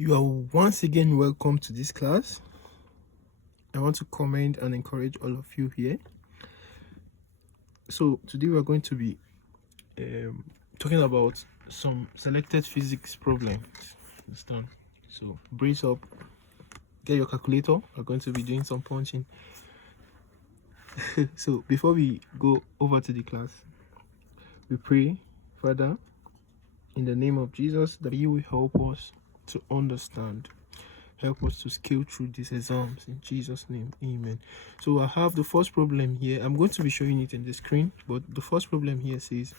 You are once again welcome to this class. I want to commend and encourage all of you here. So today we are going to be talking about some selected physics problems. Understand? So brace up, get your calculator. We're going to be doing some punching. So before we go over to the class, we pray, Father, in the name of Jesus, that you will help us to understand. Help us to scale through these exams in Jesus' name. Amen. So I have the first problem here. I'm going to be showing it in the screen, but the first problem here says,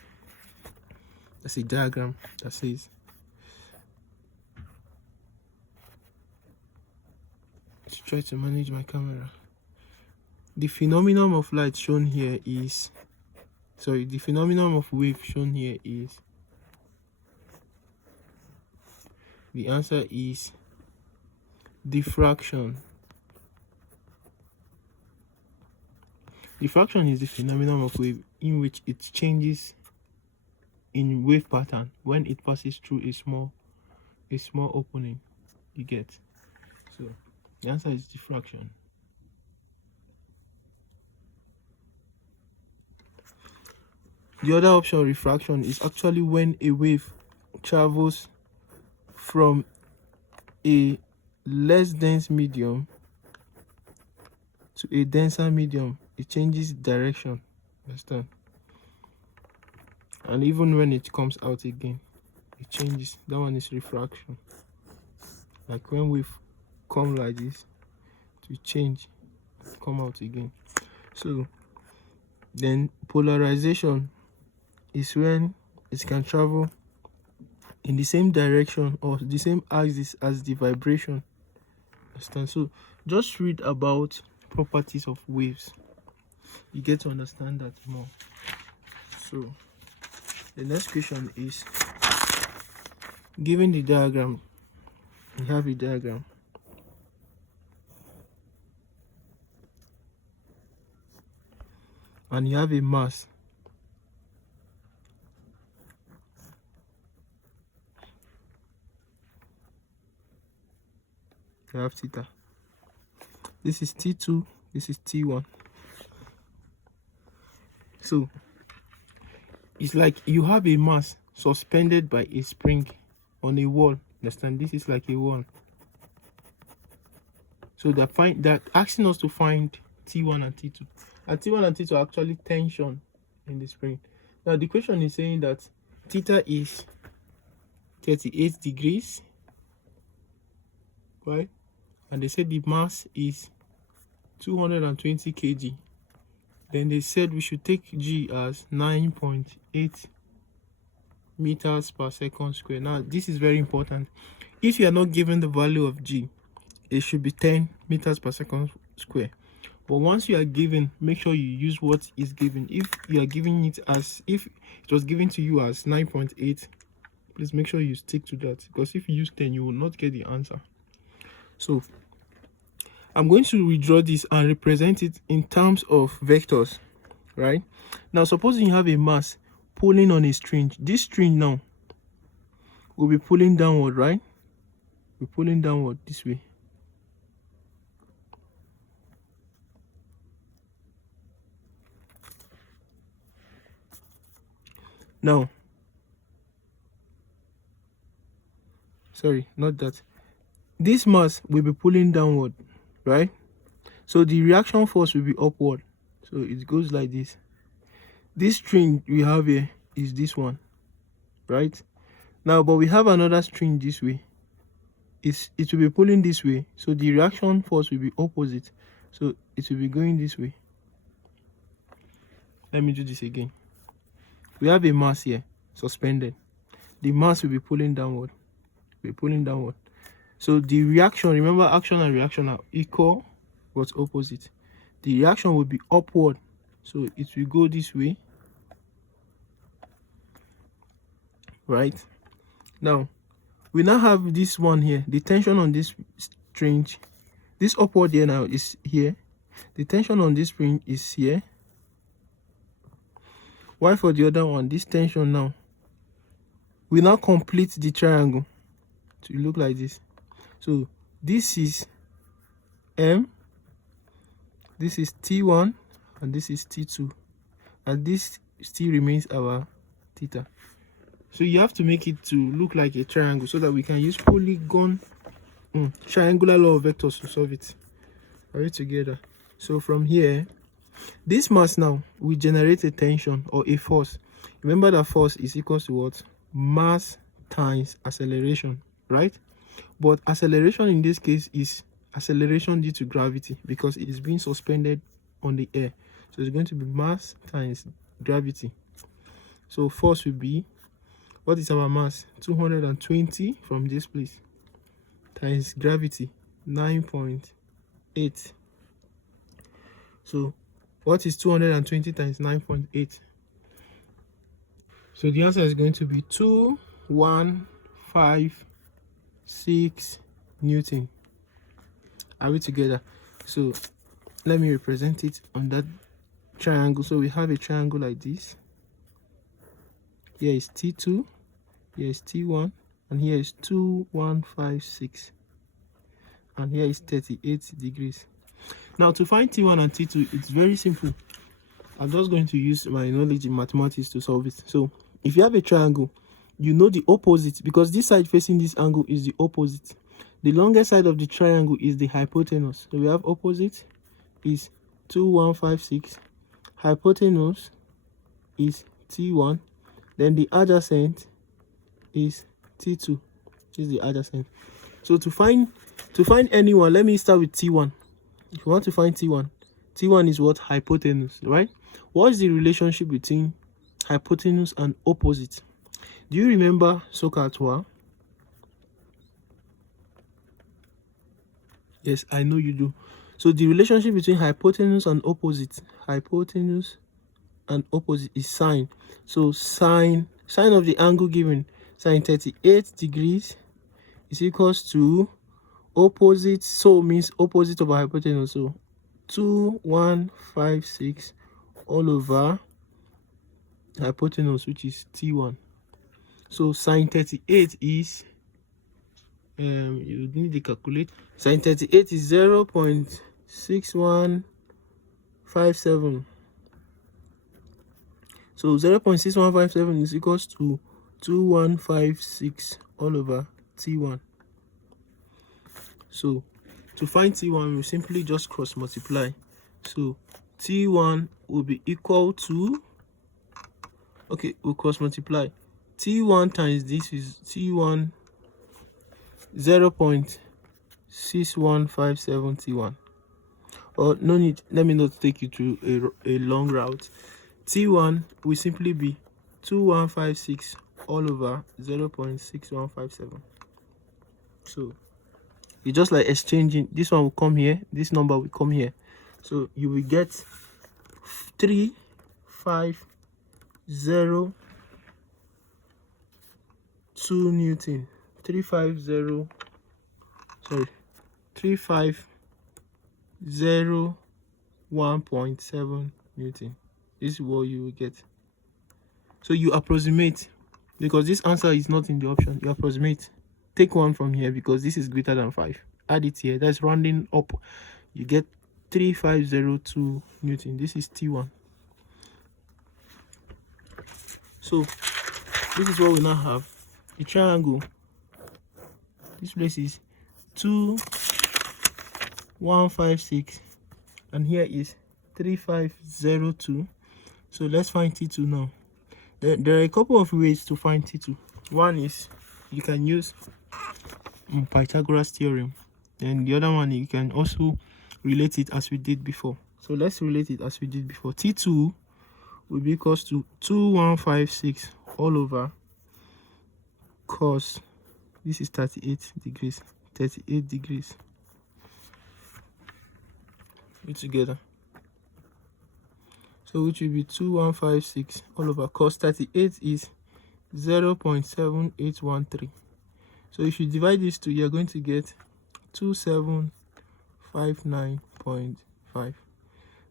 that's a diagram that says, let's try to manage my camera. The phenomenon of light shown here is, the phenomenon of wave shown here is, the answer is diffraction. Diffraction is the phenomenon of wave in which it changes in wave pattern when it passes through a small opening. You get? So the answer is diffraction. The other option, refraction, is actually when a wave travels from a less dense medium to a denser medium. It changes direction. Understand? And even when it comes out again, it changes. That one is refraction. Like when wave come like this, to change, come out again. So then polarization is when it can travel in the same direction or the same axis as the vibration. Understand? So just read about properties of waves. You get to understand that more. So the next question is, given the diagram, we have a diagram. And you have a mass. You have theta. This is T2, this is T1. So it's like you have a mass suspended by a spring on a wall. Understand? This is like a wall. So that asking us to find T1 and T2. And T1 and T2 are actually tension in the spring. Now the question is saying that theta is 38 degrees, right? And they said the mass is 220 kg. Then they said we should take G as 9.8 meters per second square. Now this is very important. If you are not given the value of G, it should be 10 meters per second square. But once you are given, make sure you use what is given. If you are giving it as, if it was given to you as 9.8, please make sure you stick to that, because if you use 10, you will not get the answer. So I'm going to redraw this and represent it in terms of vectors, right? Now supposing you have a mass pulling on a string. This string now will be pulling downward, right? We're pulling downward this way. Now, sorry, not that. This mass will be pulling downward, right? So the reaction force will be upward. So it goes like this. This string we have here is this one, right? Now, but we have another string this way. It will be pulling this way. So the reaction force will be opposite. So it will be going this way. Let me do this again. We have a mass here suspended. The mass will be pulling downward. So the reaction, remember, action and reaction are equal but opposite. The reaction will be upward, so it will go this way, right? Now we now have this one here. The tension on this string, this upward here now is here. The tension on this spring is here. While for the other one, this tension now will now complete the triangle to look like this. So this is M, this is T1, and this is T2, and this still remains our theta. So you have to make it to look like a triangle so that we can use polygon triangular law of vectors to solve it. Are we together? So from here, this mass now will generate a tension or a force. Remember that force is equal to what? Mass times acceleration, right? But acceleration in this case is acceleration due to gravity because it is being suspended on the air. So it's going to be mass times gravity. So force will be, what is our mass? 220 from this place times gravity 9.8. So what is 220 times 9.8? So the answer is going to be 2156 Newton. Are we together? So let me represent it on that triangle. So we have a triangle like this. Here is T2, here is T1, and here is 2156, and here is 38 degrees. Now to find T1 and T2, it's very simple. I'm just going to use my knowledge in mathematics to solve it. So if you have a triangle, you know the opposite, because this side facing this angle is the opposite. The longest side of the triangle is the hypotenuse. So we have opposite is 2156, hypotenuse is T1, then the adjacent is T2. This is the adjacent. So to find anyone, let me start with T1. If you want to find T1, T1 is what? Hypotenuse, right? What is the relationship between hypotenuse and opposite? Do you remember SOHCAHTOA? Yes, I know you do. So the relationship between hypotenuse and opposite is sine. So sine of the angle given, sine 38 degrees is equals to opposite, so means opposite of hypotenuse. So 2156 all over hypotenuse, which is T1. So sine 38 is you need to calculate. Sine 38 is 0.6157. So 0.6157 is equals to 2156 all over T1. So to find T1, we simply just cross multiply. So T1 will be equal to, okay, we'll cross multiply. T1 times this is T1, 0.6157 T1. Or no need, let me not take you through a long route. T1 will simply be 2156 all over 0.6157. So you just like exchanging, this one will come here, this number will come here. So you will get 3502 Newton. 3501.7 Newton. This is what you will get. So you approximate, because this answer is not in the option. You approximate. Take one from here because this is greater than 5. Add it here. That's rounding up. You get 3502 Newton. This is T1. So this is what we now have. The triangle. This place is 2156, and here is 3502. So let's find T2 now. There are a couple of ways to find T2. One is you can use Pythagoras theorem, and the other one you can also relate it as we did before. So let's relate it as we did before. T2 will be equals to 2156 all over cos, this is 38 degrees. Put together. So which will be 2156 all over cos 38 is 0.7813. So if you divide these two, you're going to get 2759.5.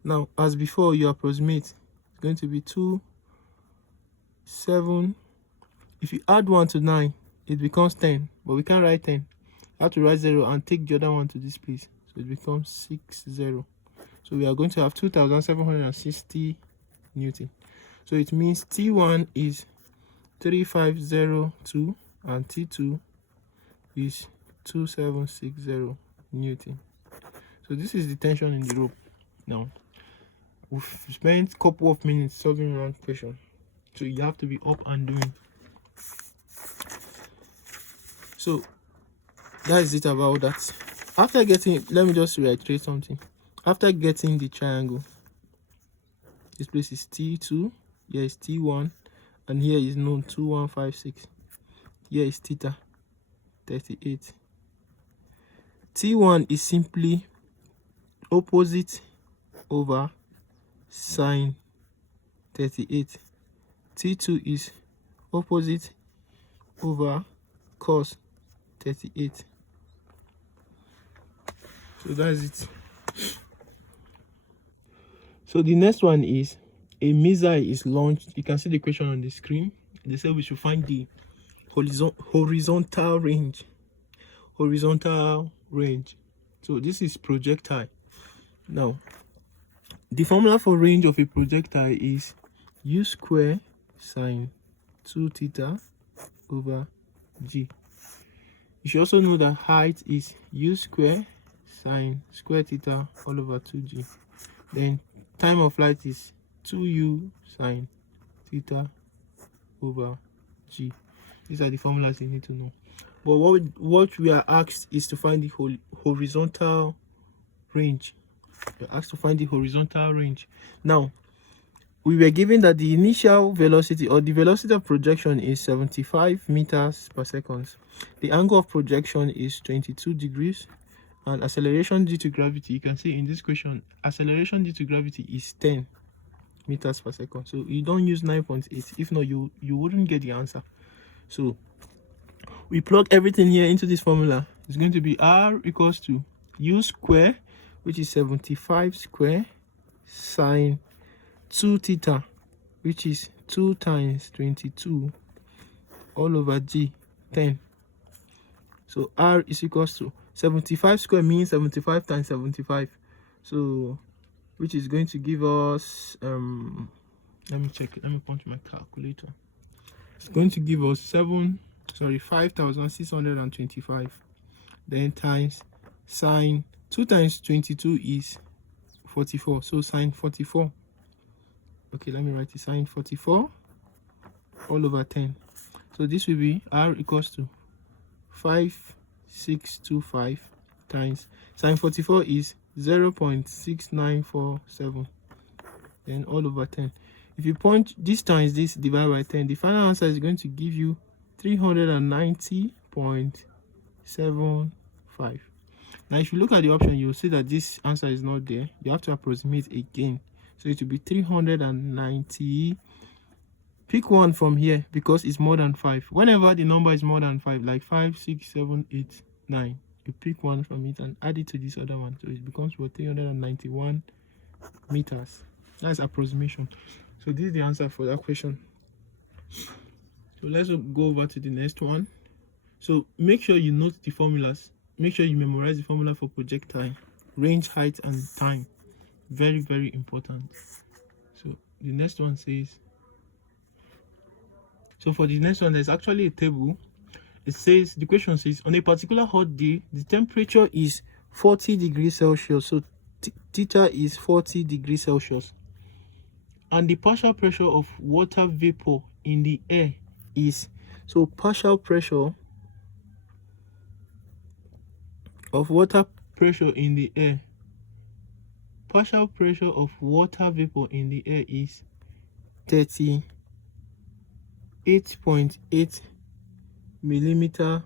Now as before, you approximate. It's going to be 27. If you add 1 to 9, it becomes 10, but we can't write 10. I have to write 0 and take the other one to this place, so it becomes 60. So we are going to have 2760 Newton. So it means T1 is 3502 and T2 is 2760 Newton. So this is the tension in the rope. Now we've spent a couple of minutes solving one question, so you have to be up and doing. So that is it about that. After getting, let me just reiterate something. After getting the triangle, this place is T2, here is T1, and here is known 2156. Here is theta 38. T1 is simply opposite over sine 38. T2 is opposite over cos 38. So that's it. So the next one is a missile is launched. You can see the question on the screen. They said we should find the horizontal range. Horizontal range. So this is projectile. Now, the formula for range of a projectile is u square sine 2 theta over g. You should also know that height is u square sine square theta all over 2g. Then time of flight is 2u sine theta over g. These are the formulas you need to know. But what we are asked is to find the horizontal range. We're asked to find the horizontal range. Now, we were given that the initial velocity or the velocity of projection is 75 meters per second. The angle of projection is 22 degrees. And acceleration due to gravity, you can see in this question, acceleration due to gravity is 10 meters per second. So you don't use 9.8. If not, you wouldn't get the answer. So we plug everything here into this formula. It's going to be r equals to u square, which is 75 square, sine 2 theta, which is 2 times 22 all over g, 10. So r is equals to 75 square means 75 times 75. So which is going to give us let me check it. Let me punch my calculator. It's going to give us 5,625. Then times sine 2 times 22 is 44. So sine 44. Okay, let me write it. Sine 44 all over 10. So this will be r equals to 5,625 times sine 44 is 0.6947, then all over 10. If you punch this times this divided by 10, the final answer is going to give you 390.75. Now if you look at the option, you'll see that this answer is not there. You have to approximate again, so it will be 390. Pick one from here because it's more than 5. Whenever the number is more than 5, like 5, 6, 7, 8, 9, you pick one from it and add it to this other one, so it becomes 391 meters. That's approximation. So this is the answer for that question. So let's go over to the next one. So make sure you note the formulas. Make sure you memorize the formula for projectile, range, height, and time. Very, very important. So the next one says, so for the next one, there's actually a table. It says, the question says, on a particular hot day, the temperature is 40 degrees Celsius. So theta is 40 degrees Celsius. And the partial pressure of water vapor in the air is, so partial pressure of water pressure in the air, partial pressure of water vapor in the air is 38.8 millimeter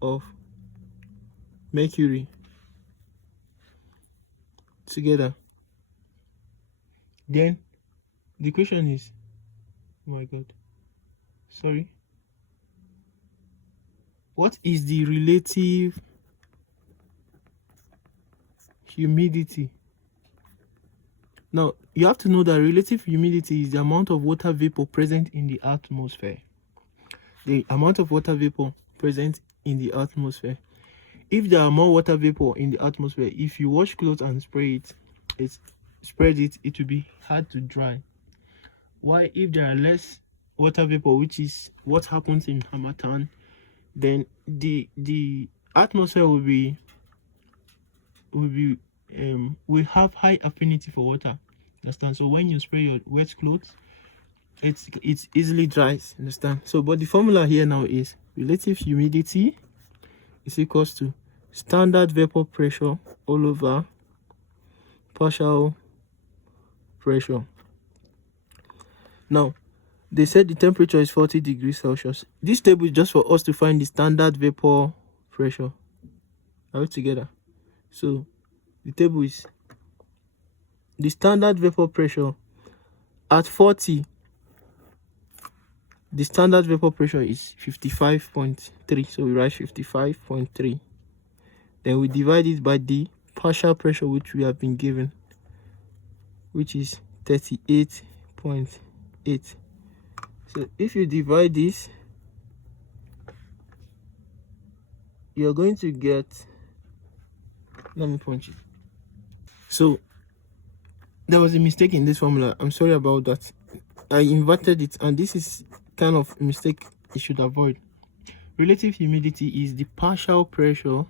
of mercury together. Then the question is, oh my god, sorry, what is the relative humidity? Now you have to know that relative humidity is the amount of water vapor present in the atmosphere. The amount of water vapor present in the atmosphere. if there are more water vapor in the atmosphere, if you wash clothes and spread it, it will be hard to dry. Why? If there are less water vapor, which is what happens in Harmattan, then the atmosphere will have high affinity for water. Understand? So when you spray your wet clothes, it's easily dries. Understand? So but the formula here now is relative humidity is equals to standard vapor pressure all over partial pressure. Now they said the temperature is 40 degrees Celsius. This table is just for us to find the standard vapor pressure. Are we together? So the table is the standard vapor pressure at 40. The standard vapor pressure is 55.3. So we write 55.3. Then we divide it by the partial pressure which we have been given, which is 38.8. So if you divide this, you're going to get, let me punch it. So there was a mistake in this formula. I'm sorry about that. I inverted it, and this is kind of a mistake you should avoid. Relative humidity is the partial pressure.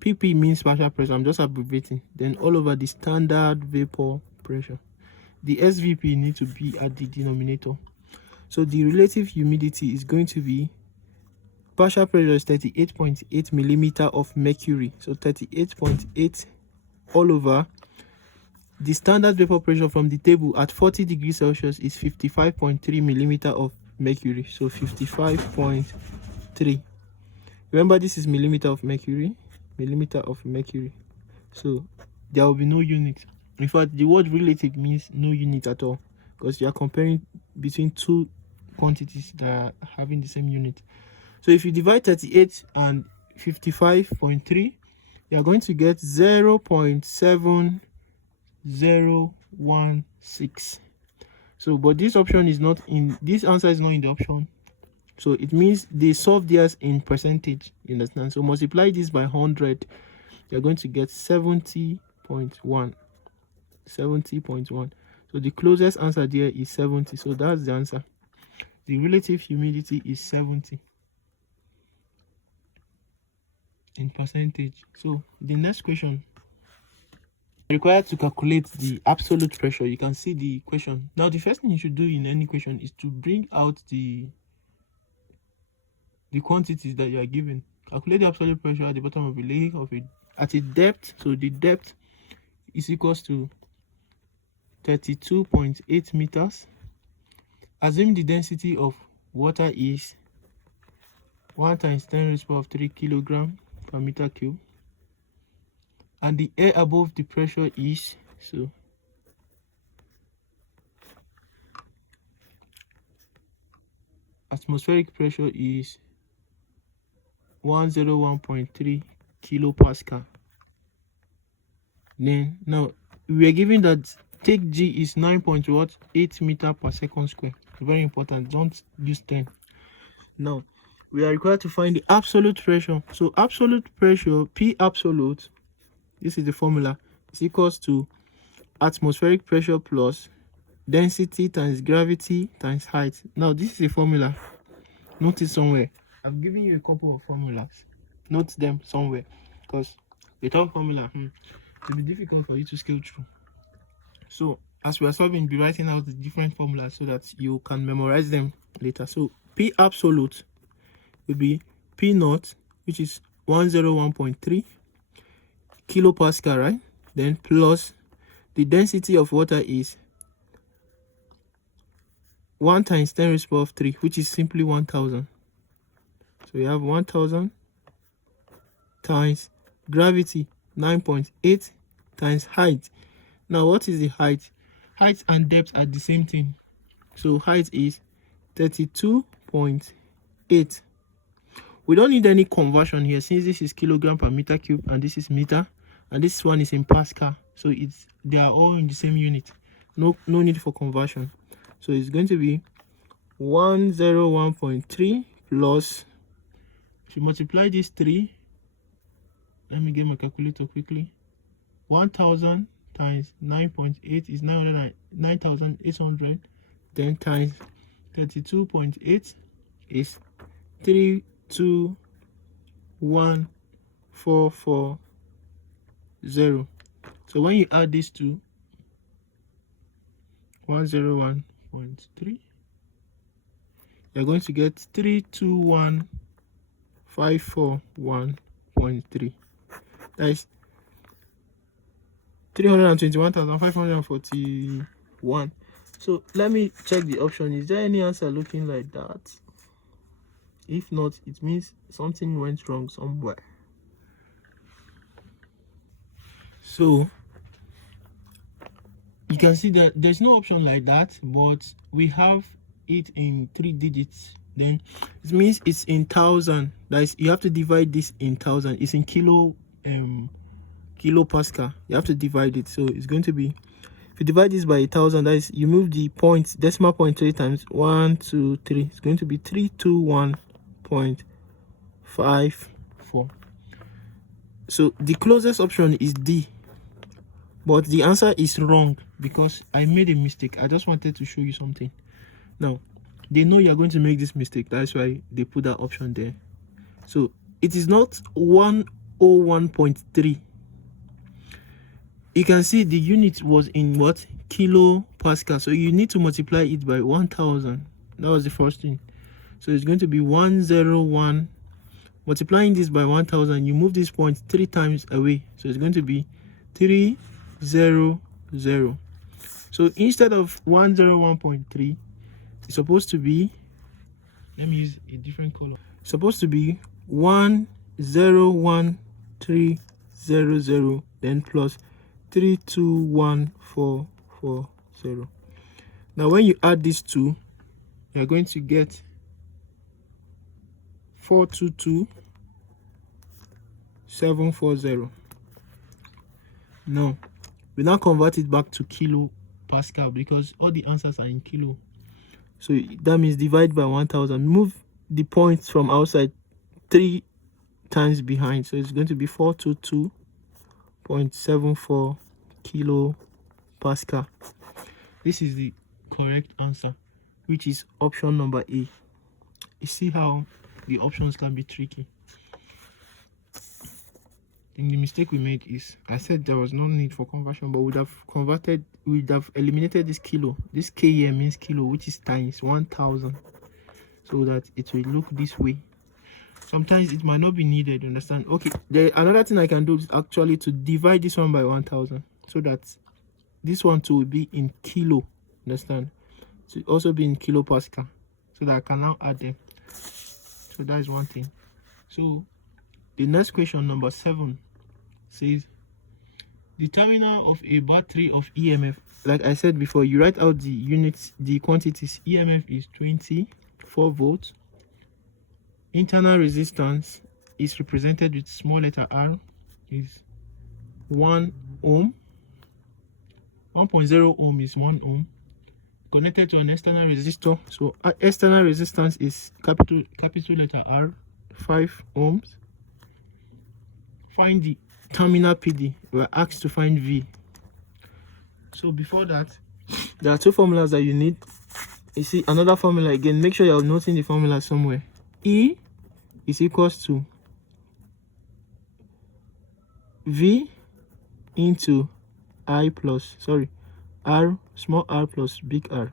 PP means partial pressure. I'm just abbreviating. Then all over the standard vapor pressure. The SVP needs to be at the denominator. So the relative humidity is going to be, partial pressure is 38.8 millimeter of mercury. So 38.8 all over the standard vapor pressure from the table at 40 degrees Celsius is 55.3 millimeter of mercury. So 55.3. Remember, this is millimeter of mercury. So there will be no unit. In fact, the word relative means no unit at all, because you are comparing between two quantities that are having the same unit. So if you divide 38 and 55.3, you are going to get 0.7016. So but this option is not in, this answer is not in the option. So it means they solve theirs in percentage. You understand? So multiply this by 100, you're going to get 70.1. So the closest answer there is 70. So that's the answer. The relative humidity is 70 in percentage. So the next question, required to calculate the absolute pressure. You can see the question. Now the first thing you should do in any question is to bring out the quantities that you are given. Calculate the absolute pressure at the bottom of a lake at a depth. So the depth is equals to 32.8 meters. Assume the density of water is 1 times 10 raised to the power of 3 kilogram per meter cube, and the air above the pressure is, so atmospheric pressure is 101.3 kilopascal. Then now we are given that take G is 9.8 meter per second square. Very important, don't use 10. Now we are required to find the absolute pressure. So absolute pressure, P absolute, this is the formula, is equals to atmospheric pressure plus density times gravity times height. Now this is a formula. Note it somewhere. I'm giving you a couple of formulas. Note them somewhere, because without formula, it will be difficult for you to scale through. So as we are solving, be writing out the different formulas so that you can memorize them later. So P absolute will be P naught, which is 101.3 kilopascal, right? Then plus the density of water is 1 times 10 raised to the power of 3, which is simply 1000. So we have 1000 times gravity 9.8 times height. Now what is the height? Height and depth are the same thing. So height is 32.8. We don't need any conversion here, since this is kilogram per meter cube and this is meter and this one is in pascal. So they are all in the same unit. No need for conversion. So it's going to be 101.3 plus If you multiply these three, let me get my calculator quickly. 1000 times 9.8 is 9,800. Then times 32.8 is 321,440. So when you add these two, 101.3, you're going to get 321,541.3. That is 321,541. So let me check the option. Is there any answer looking like that? If not, it means something went wrong somewhere. So you can see that there's no option like that, but we have it in 3 digits. Then it means it's in 1,000. That is, you have to divide this in 1,000. It's in kilopascal. You have to divide it. So it's going to be, if you divide this by 1,000, that is, you move the point, decimal point 3 times. 1, 2, 3. It's going to be 321.54. So the closest option is D, but the answer is wrong because I made a mistake. I just wanted to show you something. Now they know you're going to make this mistake, that's why they put that option there. So it is not 101.3. You can see the unit was in what? Kilopascal. So you need to multiply it by 1,000. That was the first thing. So it's going to be 101. Multiplying this by 1,000, you move this point 3 times away. So it's going to be 300. So instead of 101.3, it's supposed to be, let me use a different color. It's supposed to be 101,300, then plus 321,440. Now when you add these two, you're going to get 422,740. Now we now convert it back to kilopascal because all the answers are in kilo. So that means divide by 1,000. Move the points from outside 3 times behind. So it's going to be 422.74 kilopascal. This is the correct answer, which is option number A. You see how the options can be tricky. The mistake we made is, I said there was no need for conversion, but we'd have eliminated this kilo. This K here means kilo, which is times 1,000, so that it will look this way. Sometimes it might not be needed, understand? Okay, another thing I can do is actually to divide this one by 1,000, so that this one too will be in kilo, understand? To also be in kilopascal, so that I can now add them. So that is one thing. So the next question, number 7, says the terminal of a battery of EMF. Like I said before, you write out the units, the quantities. EMF is 24 volts. Internal resistance is represented with small letter r, is 1 ohm. 1.0 ohm is 1 ohm. Connected to an external resistor. So external resistance is capital letter R, 5 ohms. Find the terminal PD. We're asked to find V. So before that, there are 2 formulas that you need. You see another formula again. Make sure you're noting the formula somewhere. E is equals to V into R, small r plus big R.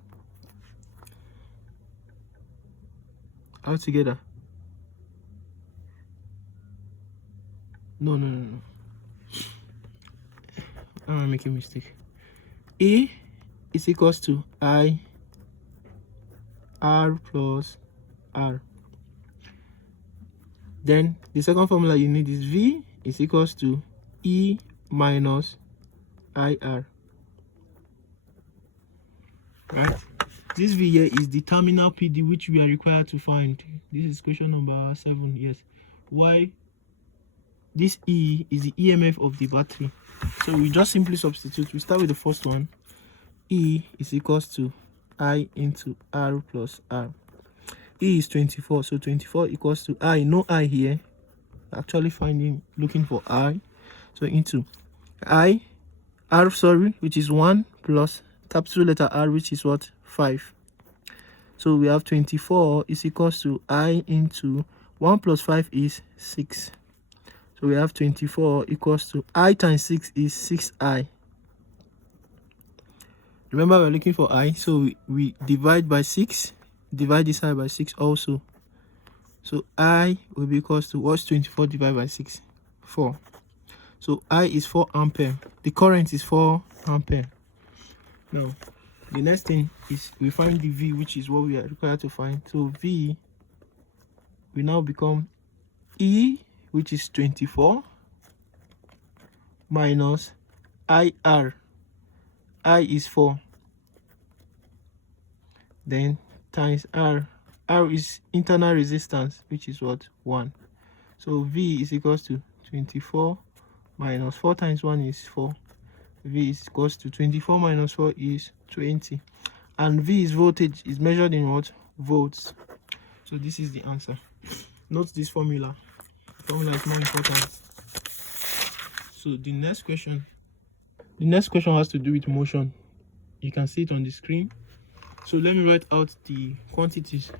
All together. No. I'm making a mistake. E is equals to I R plus R. Then the second formula you need is V is equals to E minus IR. Right? This V here is the terminal PD which we are required to find. This is question number 7. Yes. Why? This E is the EMF of the battery. So we just simply substitute. We start with the first one. E is equals to I into R plus R. E is 24, so 24 equals to I. No I here. Actually looking for I. So into I, R, sorry, which is 1 plus capital letter R, which is what? 5. So we have 24 is equals to I into 1 plus 5 is 6. So we have 24 equals to I times 6 is 6I. Remember, we're looking for I, so we divide by 6, divide this side by 6 also. So I will be equals to what's 24 divided by 6? 4. So I is 4 ampere. The current is 4 ampere. Now, the next thing is we find the V, which is what we are required to find. So V will now become E, which is 24, minus IR. I is 4. Then times R. R is internal resistance, which is what? 1. So V is equals to 24 minus 4 times 1 is 4. V is equals to 24 minus 4 is 20. And V is voltage, is measured in what? Volts. So this is the answer. Note this formula. The formula is more important. So the next question has to do with motion. You can see it on the screen. So let me write out the quantities.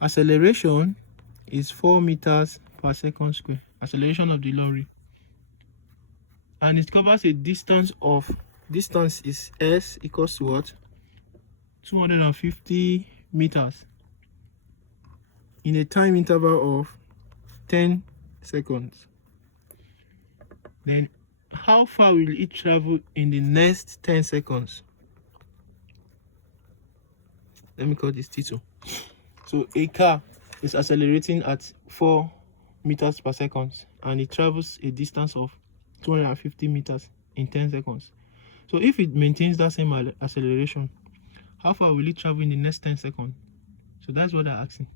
Acceleration is 4 meters per second square. Acceleration of the lorry. And it covers a distance is S equals to what? 250 meters in a time interval of 10 seconds. Then how far will it travel in the next 10 seconds? Let me call this T2. So a car is accelerating at 4 meters per second and it travels a distance of 250 meters in 10 seconds. So if it maintains that same acceleration, how far will it travel in the next 10 seconds? So that's what they're asking.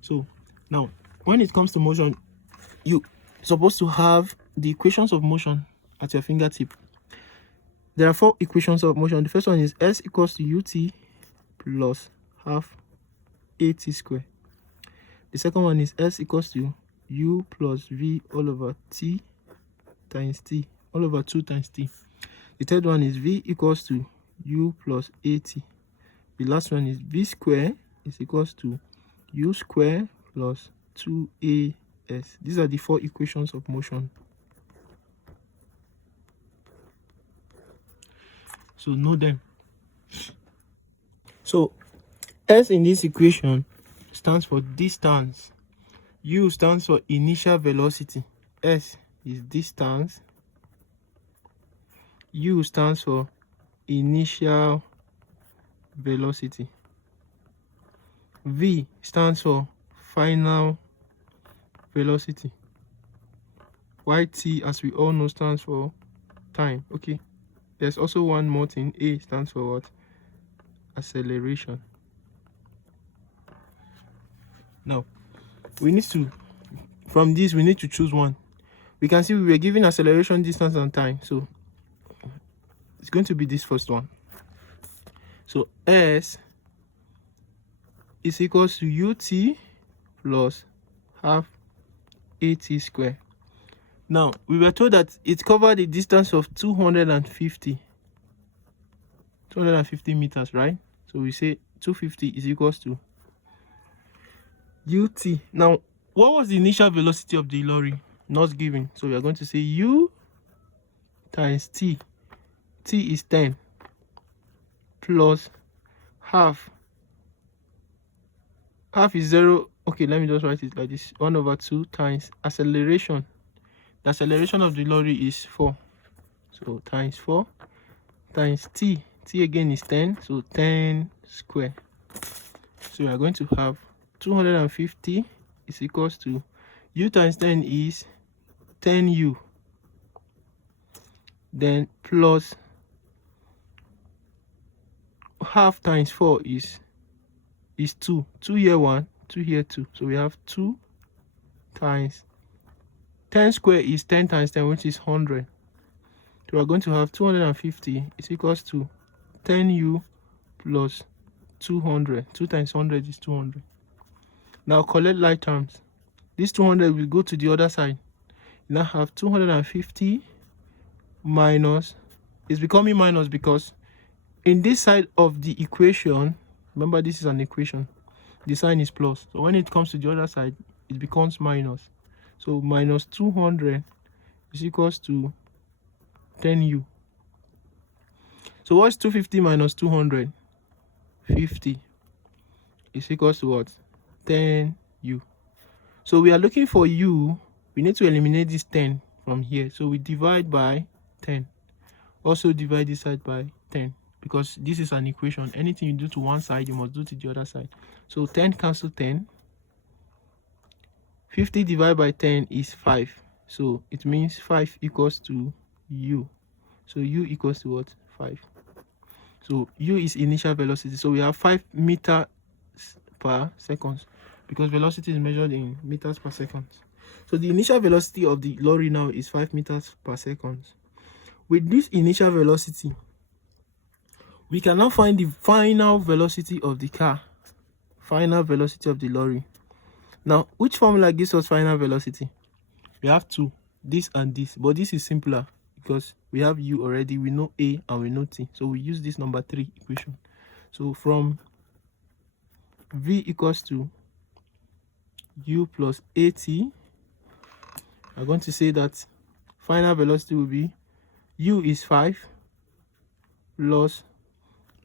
So now, when it comes to motion, you're supposed to have the equations of motion at your fingertip. There are 4 equations of motion. The first one is S equals to ut plus half at squared. The second one is S equals to u plus v all over t times t, all over 2 times t. The third one is v equals to u plus at. The last one is v square is equals to u square plus 2as. These are the 4 equations of motion. So know them. So S in this equation stands for distance. U stands for initial velocity. S is distance. U stands for initial velocity. V stands for final velocity. YT, as we all know, stands for time. Okay. There's also one more thing. A stands for what? Acceleration. Now, from this, we need to choose one. We can see we were given acceleration, distance, and time. So, it's going to be this first one. So, S is equals to ut plus half at squared. Now, we were told that it covered a distance of 250 meters, right? So we say 250 is equals to ut. Now, what was the initial velocity of the lorry? Not given. So we are going to say u times t. T is 10 plus half. Half is 0. Okay, let me just write it like this. 1 over 2 times acceleration. The acceleration of the lorry is 4. So times 4 times t. T again is 10. So 10 square. So we are going to have 250 is equals to u times 10 is 10u. Then plus half times 4 is 2. 2 here 1, 2 here 2. So we have 2 times 10 square is 10 times 10, which is 100. So we are going to have 250 is equals to 10u plus 200. 2 times 100 is 200. Now collect like terms. This 200 will go to the other side. You now have 250 minus, it's becoming minus because in this side of the equation, remember this is an equation, the sign is plus. So when it comes to the other side, it becomes minus. So minus 200 is equals to 10u. So what's 250 minus 200? 50 is equals to what? 10u. So we are looking for u. We need to eliminate this 10 from here. So we divide by 10. Also divide this side by 10 because this is an equation. Anything you do to one side, you must do to the other side. So 10 cancel 10. 50 divided by 10 is 5. So it means 5 equals to u. So u equals to what? 5. So u is initial velocity. So we have 5 meters per second because velocity is measured in meters per second. So the initial velocity of the lorry now is 5 meters per second. With this initial velocity, we can now find the final velocity of the car, final velocity of the lorry. Now, which formula gives us final velocity? We have two, this and this, but this is simpler because we have u already, we know a and we know t. So we use this number 3 equation. So from v equals to u plus at, I'm going to say that final velocity will be u is 5 plus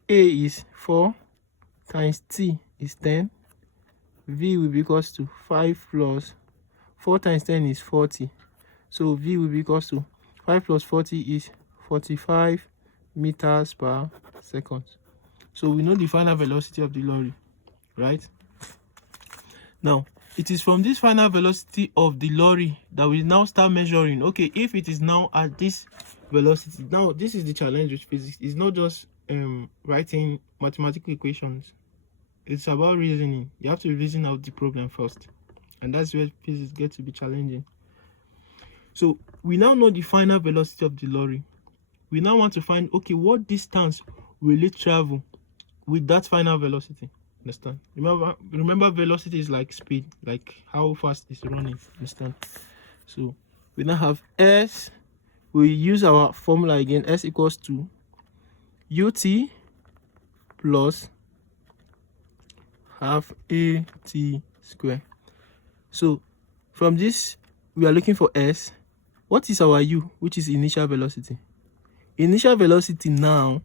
a is 4 times t is 10. V will be equals to 5 plus 4 times 10 is 40. So V will be equals to 5 plus 40 is 45 meters per second. So we know the final velocity of the lorry, right? Now, it is from this final velocity of the lorry that we now start measuring. Okay, if it is now at this velocity, now this is the challenge with physics. It's not just writing mathematical equations. It's about reasoning. You have to reason out the problem first, and that's where physics gets to be challenging. So we now know the final velocity of the lorry. We now want to find, okay, what distance will it travel with that final velocity? Understand? Remember velocity is like speed, like how fast it's running. Understand? So we now have s. We use our formula again. S equals to ut plus half at square. So from this, we are looking for s. What is our u, which is initial velocity? Initial velocity now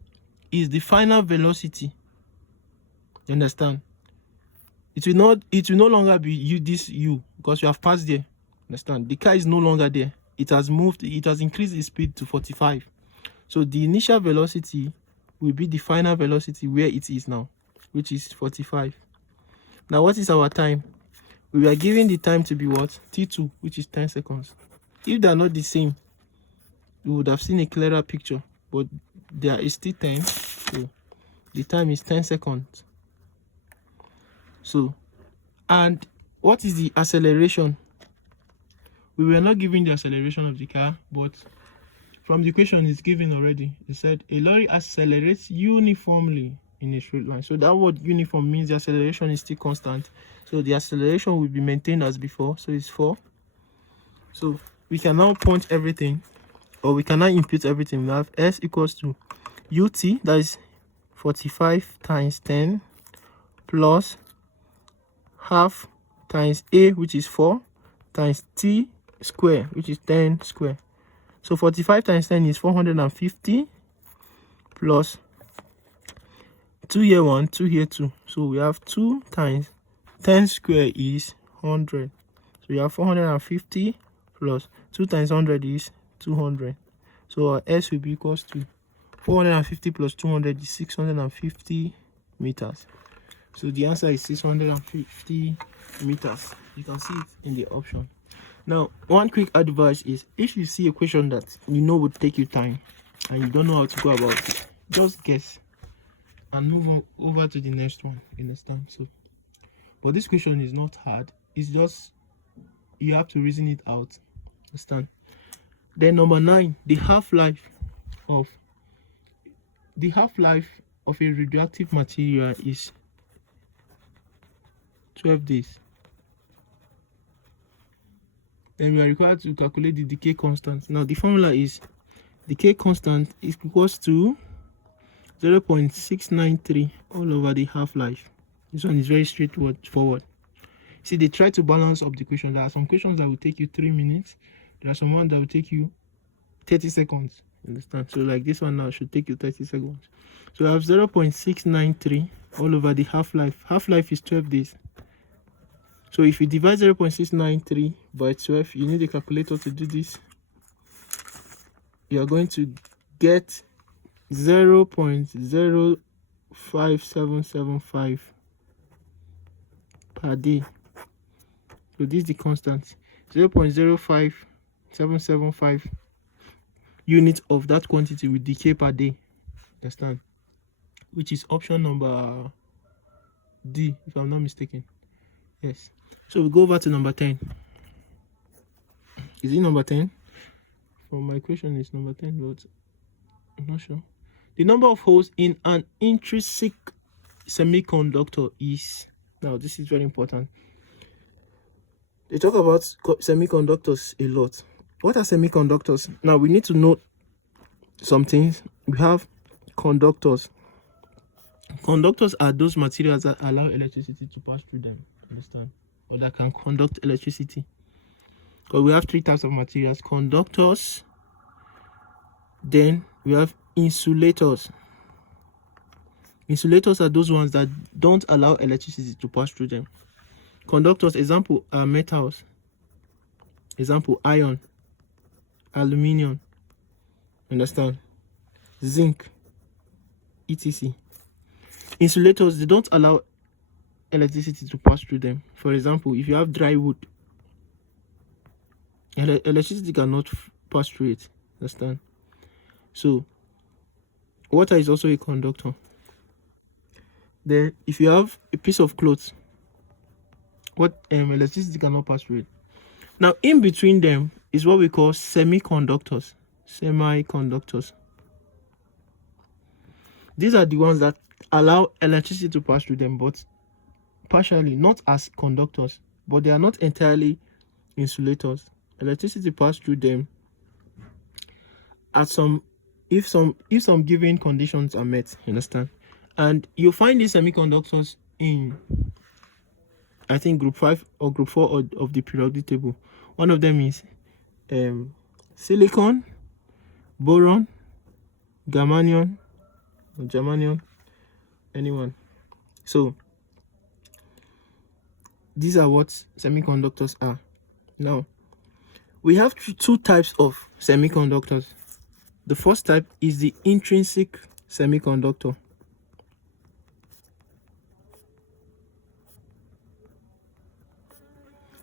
is the final velocity. You understand? It will no longer be u, this u, because you have passed there. Understand? The car is no longer there. It has moved, it has increased its speed to 45. So the initial velocity will be the final velocity where it is now, which is 45. Now what is our time? We are given the time to be what? T2, which is 10 seconds. If they are not the same, we would have seen a clearer picture, but there is still 10. So the time is 10 seconds. So, and what is the acceleration? We were not given the acceleration of the car, but from the equation it's given already. It said a lorry accelerates uniformly in a straight line. So that word uniform means the acceleration is still constant. So the acceleration will be maintained as before. So it's 4. So we can now point everything, or we can now input everything. We have s equals to ut, that is 45 times 10, plus half times a, which is 4, times t square, which is 10 square. So 45 times 10 is 450, plus 2 here 1, 2 here 2. So we have 2 times 10 square is 100. So we have 450 plus 2 times 100 is 200. So our s will be equals to 450 plus 200 is 650 meters. So the answer is 650 meters. You can see it in the option. Now, one quick advice is, if you see a question that you know would take you time and you don't know how to go about it, just guess and move on over to the next one. You understand? So, but this question is not hard. It's just you have to reason it out. Understand? Then number 9, the half-life of a radioactive material is 12 days. Then we are required to calculate the decay constant. Now the formula is decay constant is equals to 0.693 all over the half-life. This one is very straightforward. See, they try to balance up the question. There are some questions that will take you 3 minutes. There are some ones that will take you 30 seconds. Understand? So like this one now should take you 30 seconds. So I have 0.693 all over the half-life. Half-life is 12 days. So if you divide 0.693 by 12, you need a calculator to do this. You are going to get 0.05775 per day. So this is the constant. 0.05775 units of that quantity will decay per day. Understand? Which is option number D, if I'm not mistaken. Yes. So we go over to number 10. Is it number 10? For my question is number 10, but I'm not sure. The number of holes in an intrinsic semiconductor is, now this is very important. They talk about semiconductors a lot. What are semiconductors? Now we need to know some things. We have conductors. Conductors are those materials that allow electricity to pass through them. Understand? Or that can conduct electricity. But we have 3 types of materials: conductors, then we have insulators. Insulators are those ones that don't allow electricity to pass through them. Conductors, example, are metals. Example, iron, aluminium, understand, zinc, etc. Insulators, they don't allow electricity to pass through them. For example, if you have dry wood, electricity cannot pass through it. Understand? So water is also a conductor. Then if you have a piece of cloth, what electricity cannot pass through it. Now in between them is what we call semiconductors. Semiconductors. These are the ones that allow electricity to pass through them, but partially, not as conductors, but they are not entirely insulators. Electricity pass through them at some if some given conditions are met. You understand? And you find these semiconductors in, I think, group 5 or group 4 of the periodic table. One of them is silicon, boron, germanium, anyone. So these are what semiconductors are. Now we have 2 types of semiconductors. The first type is the intrinsic semiconductor.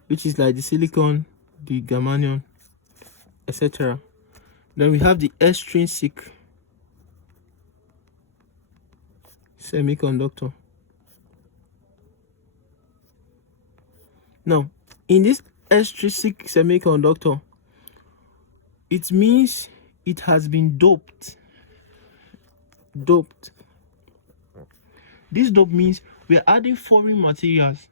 Which is like the silicon, the germanium, etc. Then we have the extrinsic semiconductor. Now, in this extrinsic semiconductor, it means it has been doped. This dope means we're adding foreign materials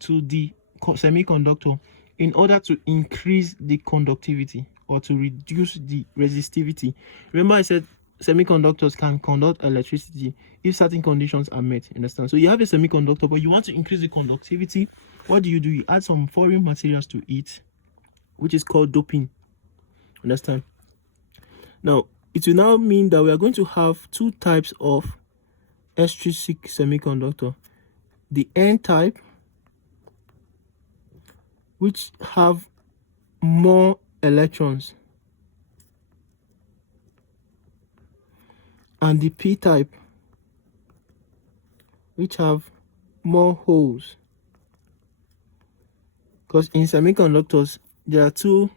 to the semiconductor in order to increase the conductivity or to reduce the resistivity. Remember I said semiconductors can conduct electricity if certain conditions are met. Understand? So you have a semiconductor, but you want to increase the conductivity. What do? You add some foreign materials to it, which is called doping. Understand? Now it will now mean that we are going to have 2 types of extrinsic semiconductor: the N type, which have more electrons, and the P type, which have more holes. Because in semiconductors there are two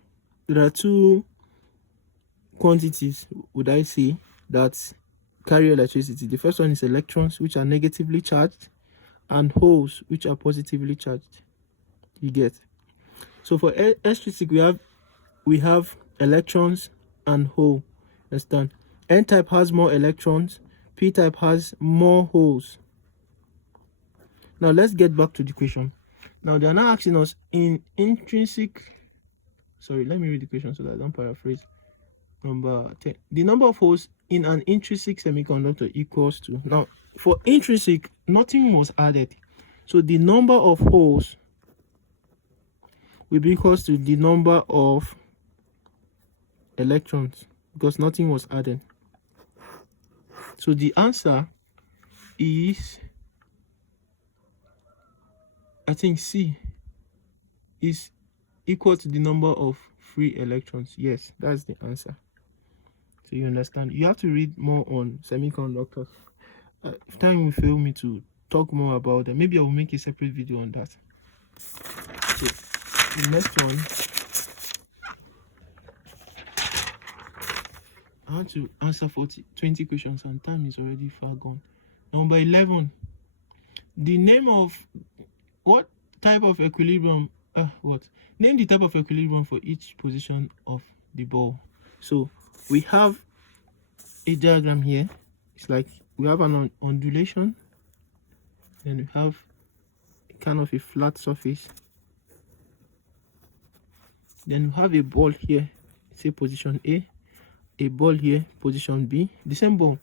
quantities, would I say, that carry electricity. The first one is electrons, which are negatively charged, and holes, which are positively charged. You get? So for extrinsic, we have electrons and hole. Understand? N type has more electrons, P type has more holes. Now let's get back to the question. Now they are now asking us in intrinsic, sorry, let me read the question so that I don't paraphrase. Number 10, the number of holes in an intrinsic semiconductor equals to, now for intrinsic nothing was added, so the number of holes will be equals to the number of electrons because nothing was added. So the answer is, I think C is equal to the number of free electrons. Yes, that's the answer. So you understand, you have to read more on semiconductors. If time will fail me to talk more about them, maybe I will make a separate video on that. So the next one, I want to answer 20 questions and time is already far gone. Number 11, the name of what type of equilibrium, name the type of equilibrium for each position of the ball. So we have a diagram here. It's like we have an undulation, then we have kind of a flat surface, then we have a ball here, say position a ball here, position B, the same ball,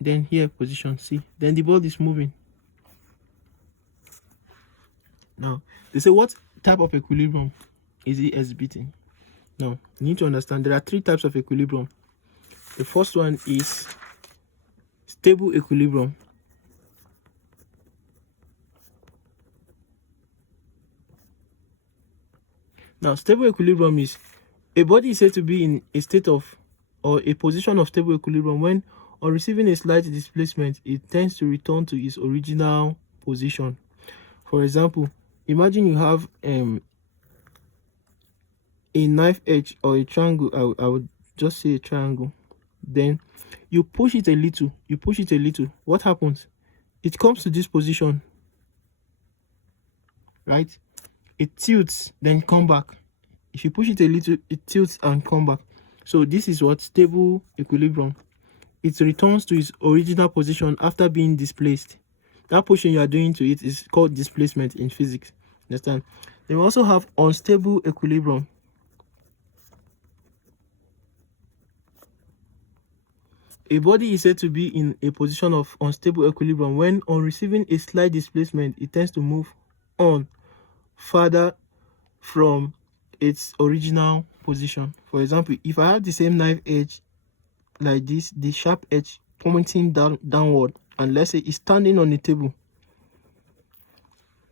then here position C, then the ball is moving. Now they say what type of equilibrium is it exhibiting? Now you need to understand there are 3 types of equilibrium. The first one is stable equilibrium. Now stable equilibrium is a body is said to be in a state of or a position of stable equilibrium when on receiving a slight displacement it tends to return to its original position. For example, imagine you have a knife edge or a triangle. I would just say a triangle, then you push it a little, what happens? It comes to this position, right? It tilts, then come back. If you push it a little, it tilts and come back. So this is what stable equilibrium. It returns to its original position after being displaced. That pushing you are doing to it is called displacement in physics. Understand? Then we also have unstable equilibrium. A body is said to be in a position of unstable equilibrium when on receiving a slight displacement it tends to move on further from its original position. For example, if I have the same knife edge like this, the sharp edge pointing downward, and let's say it's standing on the table,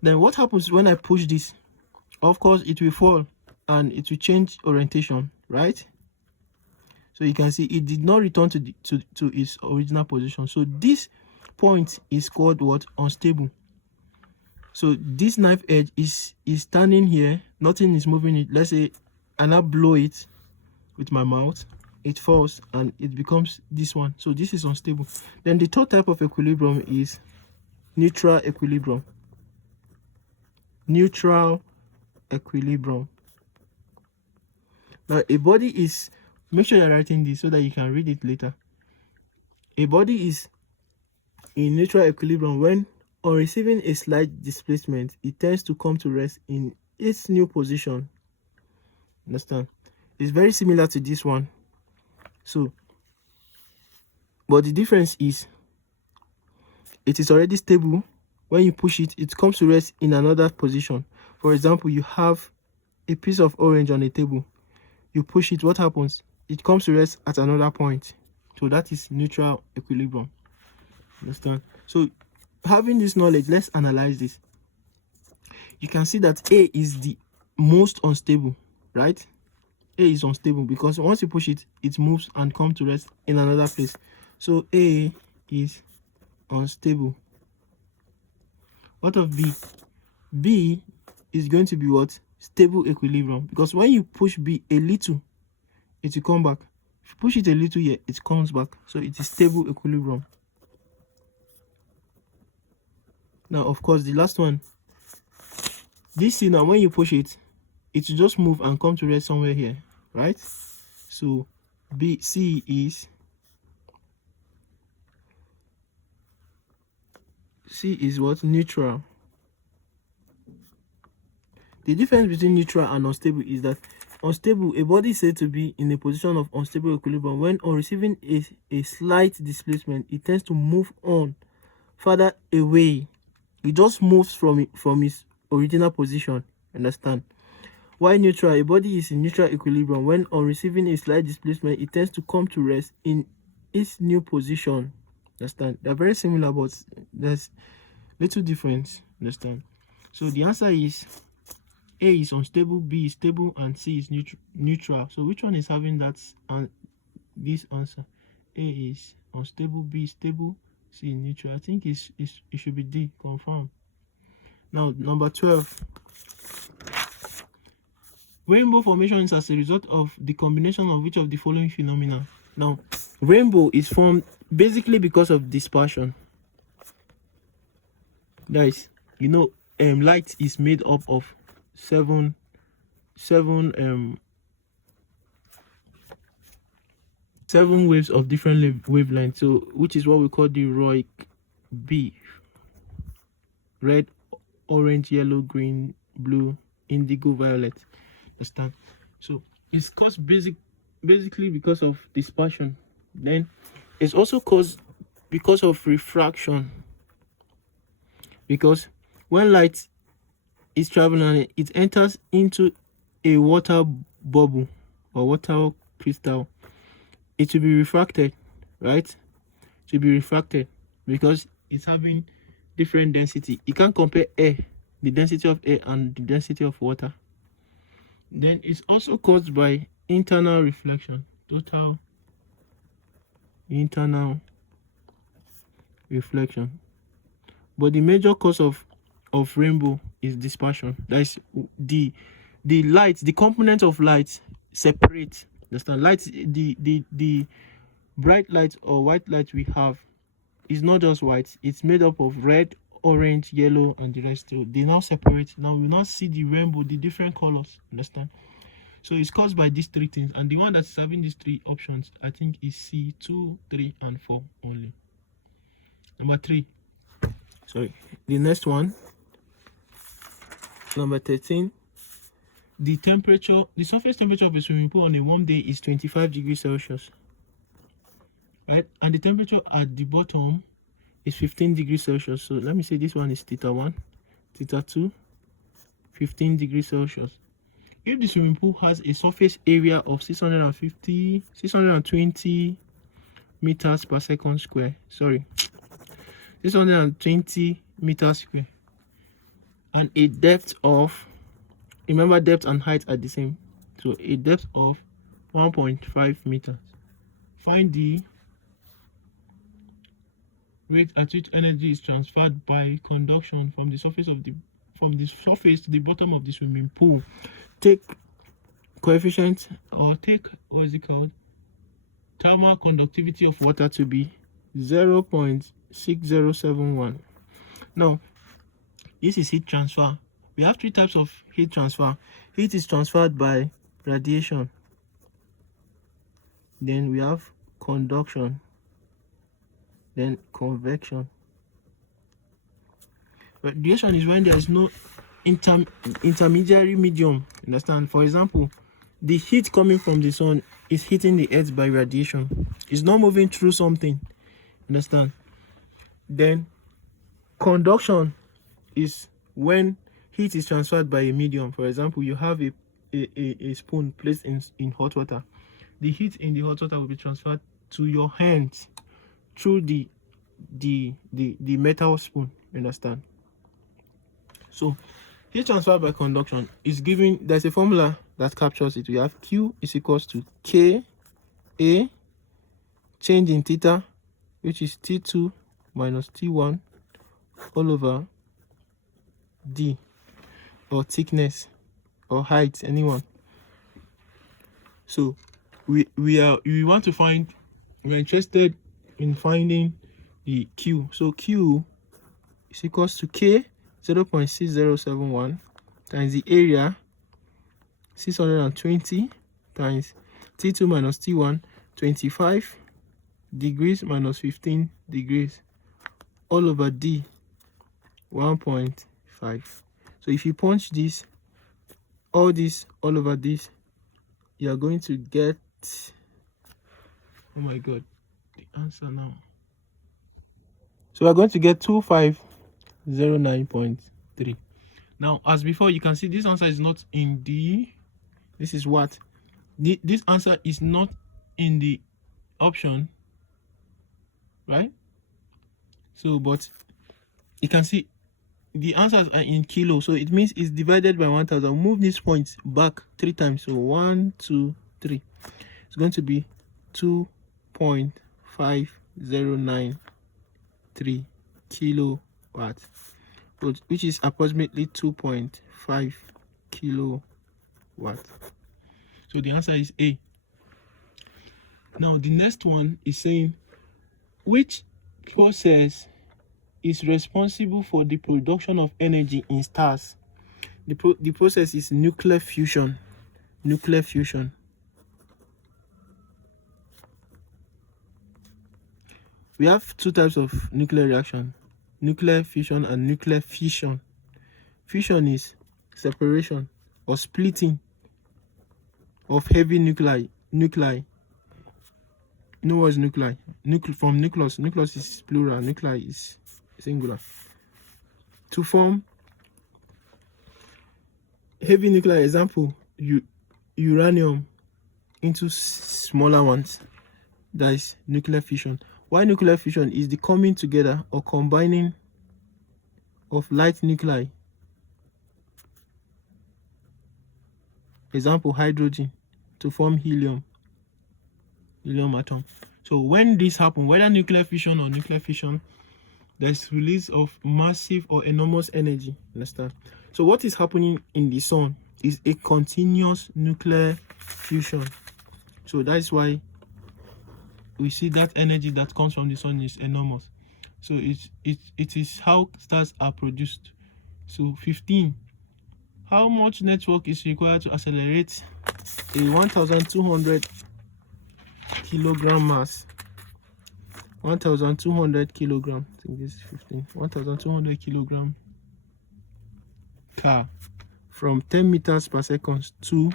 then what happens when I push this? Of course it will fall and it will change orientation, right? So you can see it did not return to its original position. So this point is called what? Unstable. So this knife edge is standing here, nothing is moving it. Let's say I now blow it with my mouth, it falls and it becomes this one. So this is unstable. Then the third type of equilibrium is neutral equilibrium. Neutral equilibrium. Now a body is, make sure you're writing this so that you can read it later. A body is in neutral equilibrium when on receiving a slight displacement it tends to come to rest in its new position. Understand? It's very similar to this one. So but the difference is it is already stable. When you push it, it comes to rest in another position. For example, you have a piece of orange on a table, you push it, what happens? It comes to rest at another point. So that is neutral equilibrium. Understand? So having this knowledge, let's analyze this. You can see that A is the most unstable, right? A is unstable because once you push it, it moves and comes to rest in another place. So A is unstable. What of B? B is going to be what? Stable equilibrium, because when you push B a little, it will come back. If you push it a little here, it comes back. So it is stable equilibrium. Now, of course, the last one, this thing now, when you push it, it will just move and come to rest somewhere here, right? So C is what? Neutral. The difference between neutral and unstable is that unstable, a body is said to be in a position of unstable equilibrium when on receiving a slight displacement, it tends to move on further away. It just moves from its original position. Understand? While neutral, a body is in neutral equilibrium when on receiving a slight displacement, it tends to come to rest in its new position. Understand? They're very similar, but there's little difference. Understand? So the answer is A is unstable, B is stable, and C is neutral. So which one is having that and this answer? A is unstable, B is stable, C is neutral. I think it should be D. Confirm. Now number 12. Rainbow formation is as a result of the combination of which of the following phenomena? Now, rainbow is formed basically because of dispersion. Guys, you know, light is made up of seven waves of different wavelengths, so which is what we call the ROIC B: red, orange, yellow, green, blue, indigo, violet. Understand? So it's caused basically because of dispersion. Then it's also caused because of refraction, because when light is traveling, it enters into a water bubble or water crystal, it will be refracted, right? It will be refracted because it's having different density. You can't compare air, the density of air, and the density of water. Then it's also caused by internal reflection, total internal reflection. But the major cause of rainbow is dispersion. That is the light, the component of light separate. Understand? Light, the bright light or white light we have is not just white. It's made up of red, orange, yellow, and the rest. So they now separate. Now we now see the rainbow, the different colors. Understand? So it's caused by these three things, and the one that's having these three options, I think, is C, 2, 3, and 4 only. Number 3. Sorry. The next one, number 13. The surface temperature of a swimming pool on a warm day is 25 degrees Celsius, right? And the temperature at the bottom is 15 degrees Celsius. So let me say this one is theta 1, theta 2, 15 degrees Celsius. If the swimming pool has a surface area of 620 meters per second square, 620 meters square, and a depth of, remember depth and height are the same, so a depth of 1.5 meters. Find the rate at which energy is transferred by conduction from the surface to the bottom of the swimming pool. Take coefficient, or take, what is it called, thermal conductivity of water to be 0.6071. Now this is heat transfer. We have 3 types of heat transfer. Heat is transferred by radiation. Then we have conduction. Then convection. Radiation is when there is no intermediary medium. Understand? For example, the heat coming from the sun is hitting the earth by radiation. It's not moving through something. Understand? Then conduction is when heat is transferred by a medium. For example, you have a spoon placed in hot water. The heat in the hot water will be transferred to your hands through the metal spoon. Understand? So heat transfer by conduction is given, there's a formula that captures it. We have Q is equals to K A change in theta, which is T2 minus T1 all over D, or thickness or height, anyone. So we're interested in finding the Q. So Q is equals to K 0.6071 times the area 620 times T2 minus T1 25 degrees minus 15 degrees all over D 1.5. So if you punch this, all this all over this, you are going to get, oh my god, the answer now. So we're going to get 2509.3. Now, as before, you can see this answer is not in the, this is what, this answer is not in the option, right? So, but you can see the answers are in kilo, so it means it's divided by 1000. Move these points back 3 times, so 1 2 3. It's going to be 2.5093 kilowatt, which is approximately 2.5 kilowatt. So the answer is A. Now the next one is saying, which process is responsible for the production of energy in stars? The process is nuclear fusion. Nuclear fusion. We have 2 types of nuclear reaction: nuclear fusion and nuclear fission. Fusion is separation or splitting of heavy nuclei. You know what is nuclei? From nucleus. Nucleus is plural, nuclei is singular. To form heavy nuclei, example, uranium, into smaller ones. That is nuclear fission. Why nuclear fission is the coming together or combining of light nuclei, example hydrogen, to form helium atom. So when this happens, whether nuclear fission or nuclear fission, there's release of massive or enormous energy. Understand? So what is happening in the sun is a continuous nuclear fusion. So that's why we see that energy that comes from the sun is enormous. So it is how stars are produced. So 15. How much network is required to accelerate a 1200 kilogram mass? 1200 kilogram. I think this is 15. 1200 kilogram car from 10 meters per second to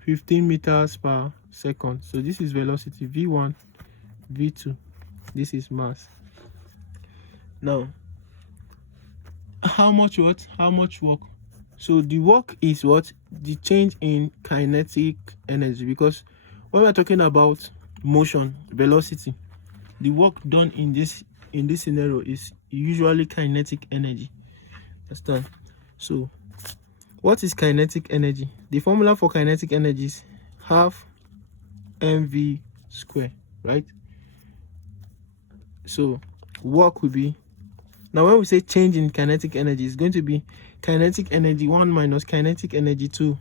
15 meters per second. So this is velocity v1, v2. This is mass. Now, how much work? So the work is what? The change in kinetic energy, because when we're talking about motion, velocity, the work done in this scenario is usually kinetic energy. Understand? So what is kinetic energy? The formula for kinetic energy is half mv square, right? So work will be, now when we say change in kinetic energy, it's going to be kinetic energy 1 minus kinetic energy 2,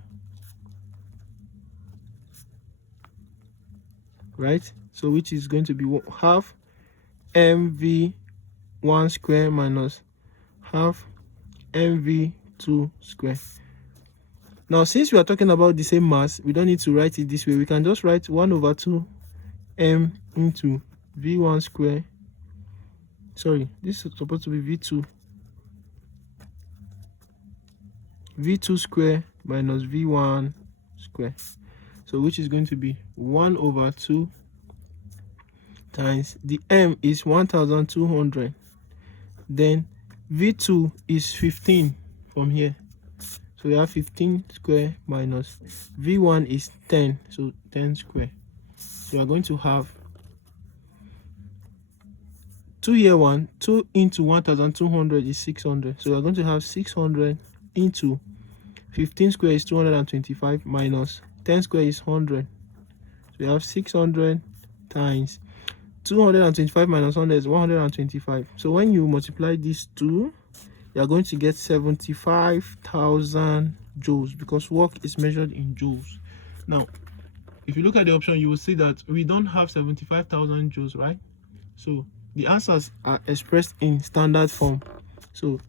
right? So which is going to be half mv1 square minus half mv2 square. Now since we are talking about the same mass, we don't need to write it this way. We can just write 1/2 m into v1 square. Sorry, this is supposed to be v2 square minus v1 square. So which is going to be 1/2 times, the m is 1200, then v2 is 15 from here. So we have 15 square minus v1 is 10, so 10 square. So we are going to have 2 here, 1, 2 into 1200 is 600. So we are going to have 600 into 15 square is 225 minus 10 square is 100. So we have 600 times 225 minus 100 is 125. So when you multiply these two, you are going to get 75,000 joules, because work is measured in joules. Now, if you look at the option, you will see that we don't have 75,000 joules, right? So the answers are expressed in standard form. So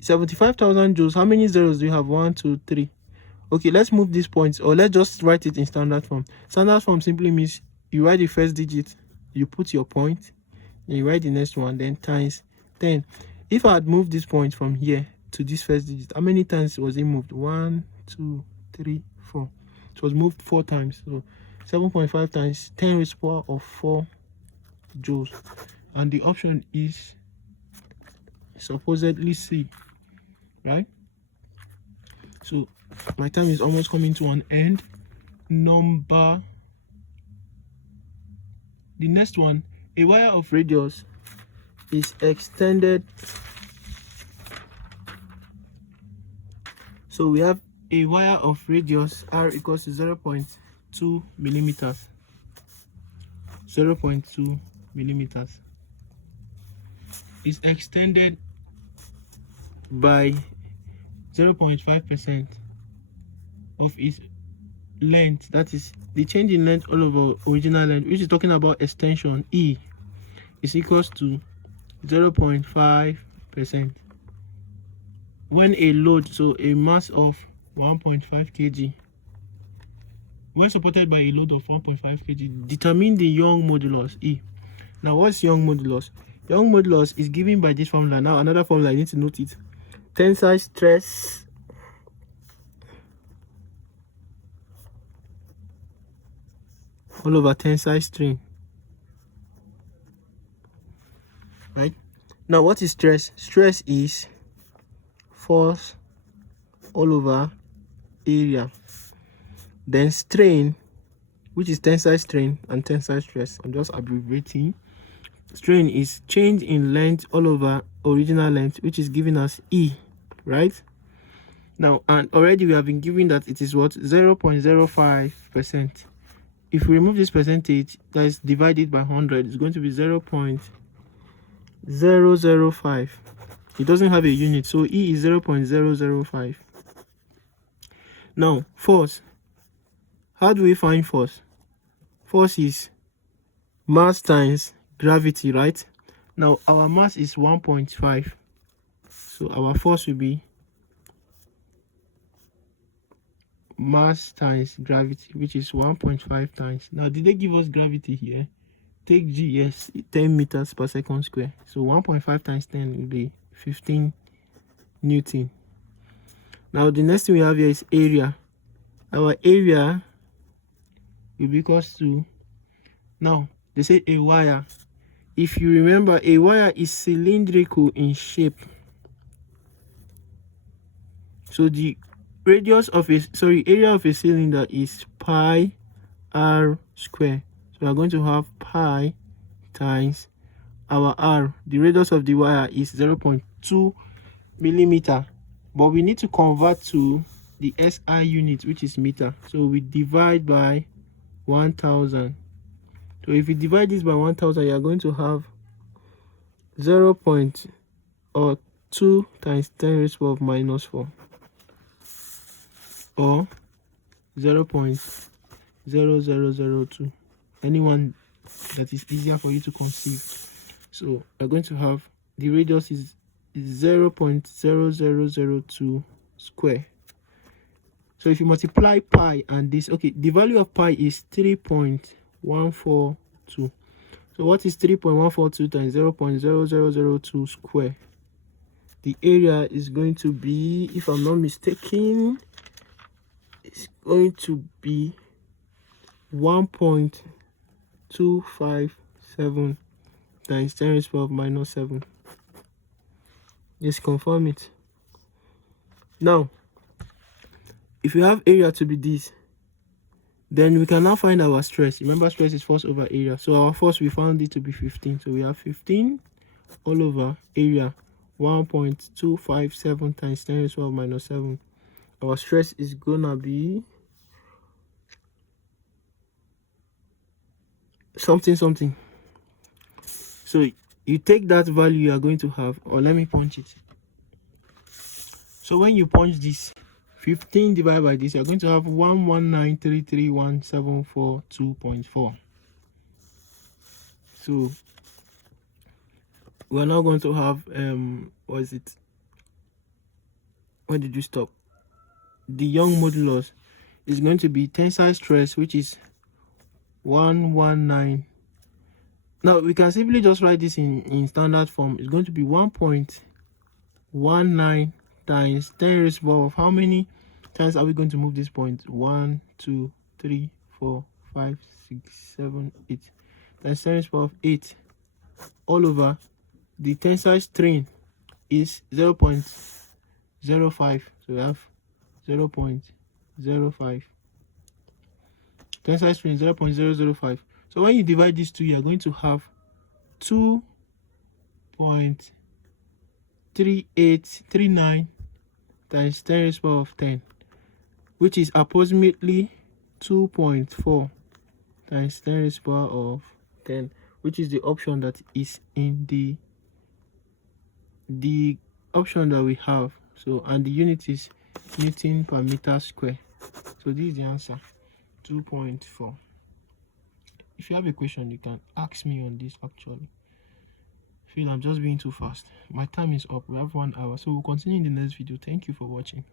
75,000 joules, how many zeros do you have? 1 2 3. Okay, let's move these points, or let's just write it in standard form. Standard form simply means you write the first digit, you put your point, then you write the next one, then times 10. If I had moved this point from here to this first digit, how many times was it moved? 1 2, 3, 4. It was moved 4 times. So 7.5 times 10 raised to the power of 4 joules. And the option is supposedly C, right? So my time is almost coming to an end. The next one, a wire of radius is extended. So we have a wire of radius r equals to 0.2 millimeters. 0.2 millimeters is extended by 0.5% of its length. That is the change in length all over original length, which is talking about extension E, is equals to 0.5%. When a load, so a mass of 1.5 kg, when supported by a load of 1.5 kg, determine the Young modulus E. Now, what's Young modulus? Young modulus is given by this formula. Now, another formula, I need to note it. Tensile stress all over tensile strain. Right? Now, what is stress? Stress is force all over area. Then strain, which is tensile strain and tensile stress. I'm just abbreviating. Strain is change in length all over original length, which is given as E, right? Now, and already we have been given that it is what? 0.05%. If we remove this percentage, that is divided by 100, it's going to be 0.005. It doesn't have a unit, so E is 0.005. Now, force. How do we find force? Force is mass times gravity, right? Now, our mass is 1.5. So, our force will be mass times gravity, which is 1.5 times. Now, did they give us gravity here? Take G, yes, 10 meters per second square. So, 1.5 times 10 will be 15 Newton. Now, the next thing we have here is area. Our area will be equals to, now they say a wire. If you remember, a wire is cylindrical in shape. So the radius of area of a cylinder is pi r square. So we are going to have pi times our r. The radius of the wire is 0.2 millimeter, but we need to convert to the SI unit, which is meter. So we divide by 1000. So if you divide this by 1000, you are going to have 0.2 times 10 raised to the power of minus 4, or 0.0002. Anyone that is easier for you to conceive. So we're going to have the radius is 0.0002 square. So if you multiply pi and this, okay, the value of pi is 3.142. So what is 3.142 times 0.0002 square? The area is going to be, if I'm not mistaken, it's going to be 1.257 times 10 raised to the power of minus 7. Just confirm it. Now, if you have area to be this, then we can now find our stress. Remember, stress is force over area. So our force, we found it to be 15. So we have 15 all over area, 1.257 times 10 raised to the power of minus 7. Our stress is gonna be something. So you take that value you are going to have, or let me punch it. So when you punch this 15 divided by this, you're going to have 119,331,742.4. So we're now going to have what is it? Where did you stop? The Young modulus is going to be tensile stress, which is 119. Now we can simply just write this in standard form. It's going to be 1.19 times 10 raised to the power of how many? times are we going to move this point? 1, 2, 3, 4, 5, 6, 7, 8 times 10 raised to the power of 8 all over the tensile strain is 0.05. So we have 0.05. Tensile strain 0.005. So when you divide these two, you are going to have 2.3839 times 10 raised to the power of 10, which is approximately 2.4 times 10 raised to the power of 10, which is the option that is in the option that we have. So, and the unit is Newton per meter square. So this is the answer, 2.4. If you have a question, you can ask me on this. Actually, I feel I'm just being too fast. My time is up. We have 1 hour, so we'll continue in the next video. Thank you for watching.